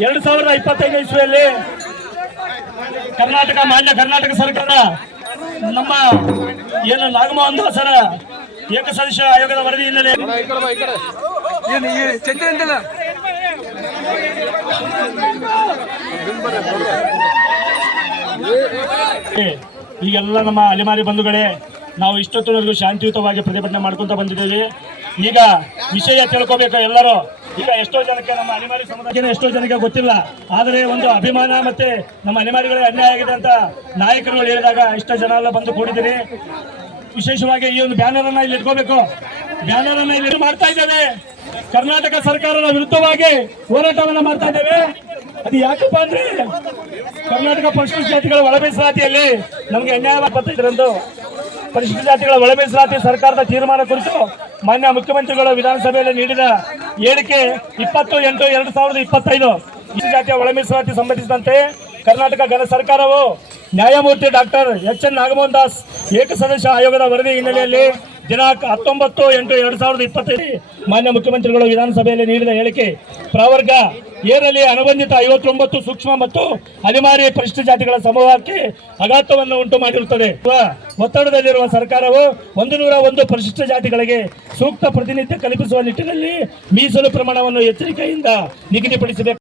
2025 ಇಸ್ವಿಯಲ್ಲಿ ಮಾನ್ಯ ಕರ್ನಾಟಕ ಸರ್ಕಾರ ನಮ್ಮ ಏನು ನಾಗಮೋಹನ್ ದಾಸರ ಏಕಸದಸ್ಯ ಆಯೋಗದ ವರದಿ ಹಿನ್ನೆಲೆ ಈಗೆಲ್ಲ ನಮ್ಮ ಅಲೆಮಾರಿ ಬಂಧುಗಳೇ, ನಾವು ಇಷ್ಟೊತ್ತಿನವರೆಗೂ ಶಾಂತಿಯುತವಾಗಿ ಪ್ರತಿಭಟನೆ ಮಾಡ್ಕೊಂತ ಬಂದಿದ್ದೇವೆ. ಈಗ ವಿಷಯ ತಿಳ್ಕೋಬೇಕು ಎಲ್ಲರೂ. ಈಗ ಎಷ್ಟೋ ಜನಕ್ಕೆ ನಮ್ಮ ಅಲೆಮಾರಿ ಸಮುದಾಯಕ್ಕೆ ಎಷ್ಟೋ ಜನಕ್ಕೆ ಗೊತ್ತಿಲ್ಲ, ಆದರೆ ಒಂದು ಅಭಿಮಾನ ಮತ್ತೆ ನಮ್ಮ ಅಲೆಮಾರಿಗಳಿಗೆ ಅನ್ಯಾಯ ಆಗಿದೆ ಅಂತ ನಾಯಕರುಗಳು ಹೇಳಿದಾಗ ಇಷ್ಟ ಜನ ಎಲ್ಲ ಬಂದು ಕೂಡಿದ್ದೀರಿ. ವಿಶೇಷವಾಗಿ ಈ ಒಂದು ಬ್ಯಾನರ್ ಅನ್ನ ಇಲ್ಲಿ ಇಟ್ಕೋಬೇಕು. ಬ್ಯಾನರ್ ಅನ್ನ ಇಲ್ಲಿ ಮಾಡ್ತಾ ಇದ್ದೇವೆ. ಕರ್ನಾಟಕ ಸರ್ಕಾರದ ವಿರುದ್ಧವಾಗಿ ಹೋರಾಟವನ್ನ ಮಾಡ್ತಾ ಇದ್ದೇವೆ. ಅದು ಯಾಕಪ್ಪ ಅಂದ್ರೆ ಕರ್ನಾಟಕ ಪರಿಶಿಷ್ಟ ಜಾತಿಗಳ ಒಳ ಮೀಸಲಾತಿಯಲ್ಲಿ ನಮಗೆ ಅನ್ಯಾಯವಾಗದಂದು ಪರಿಶಿಷ್ಟ ಜಾತಿಗಳ ಒಳ ಮೀಸಲಾತಿ ಸರ್ಕಾರದ ತೀರ್ಮಾನ ಕುರಿತು ಮಾನ್ಯ ಮುಖ್ಯಮಂತ್ರಿಗಳು ವಿಧಾನಸಭೆಯಲ್ಲಿ ನೀಡಿದ ಹೇಳಿಕೆ 20/8/2025 ಜಾತಿಯ ಒಳ ಮೀಸಲಾತಿ ಸಂಬಂಧಿಸಿದಂತೆ ಕರ್ನಾಟಕ ಘನ ಸರ್ಕಾರವು ನ್ಯಾಯಮೂರ್ತಿ ಡಾಕ್ಟರ್ ಎಚ್.ಎನ್. ನಾಗಮೋಹನ್ ದಾಸ್ ಏಕಸದಸ್ಯ ಆಯೋಗದ ವರದಿ ಹಿನ್ನೆಲೆಯಲ್ಲಿ ದಿನಾಂಕ 19/8/2025 ಮಾನ್ಯ ಮುಖ್ಯಮಂತ್ರಿಗಳು ವಿಧಾನಸಭೆಯಲ್ಲಿ ನೀಡಿದ ಹೇಳಿಕೆ ಪ್ರವರ್ಗ ಏರಲ್ಲಿ ಅನುಬಂಧಿತ 59 ಸೂಕ್ಷ್ಮ ಮತ್ತು ಅಲೆಮಾರಿ ಪರಿಶಿಷ್ಟ ಜಾತಿಗಳ ಸಮೂಹಕ್ಕೆ ಆಘಾತವನ್ನು ಉಂಟು ಮಾಡಿರುತ್ತದೆ. ಒತ್ತಡದಲ್ಲಿರುವ ಸರ್ಕಾರವು 101 ಪರಿಶಿಷ್ಟ ಜಾತಿಗಳಿಗೆ ಸೂಕ್ತ ಪ್ರತಿನಿತ್ಯ ಕಲ್ಪಿಸುವ ನಿಟ್ಟಿನಲ್ಲಿ ಮೀಸಲು ಪ್ರಮಾಣವನ್ನು ಎಚ್ಚರಿಕೆಯಿಂದ ನಿಗದಿಪಡಿಸಬೇಕು.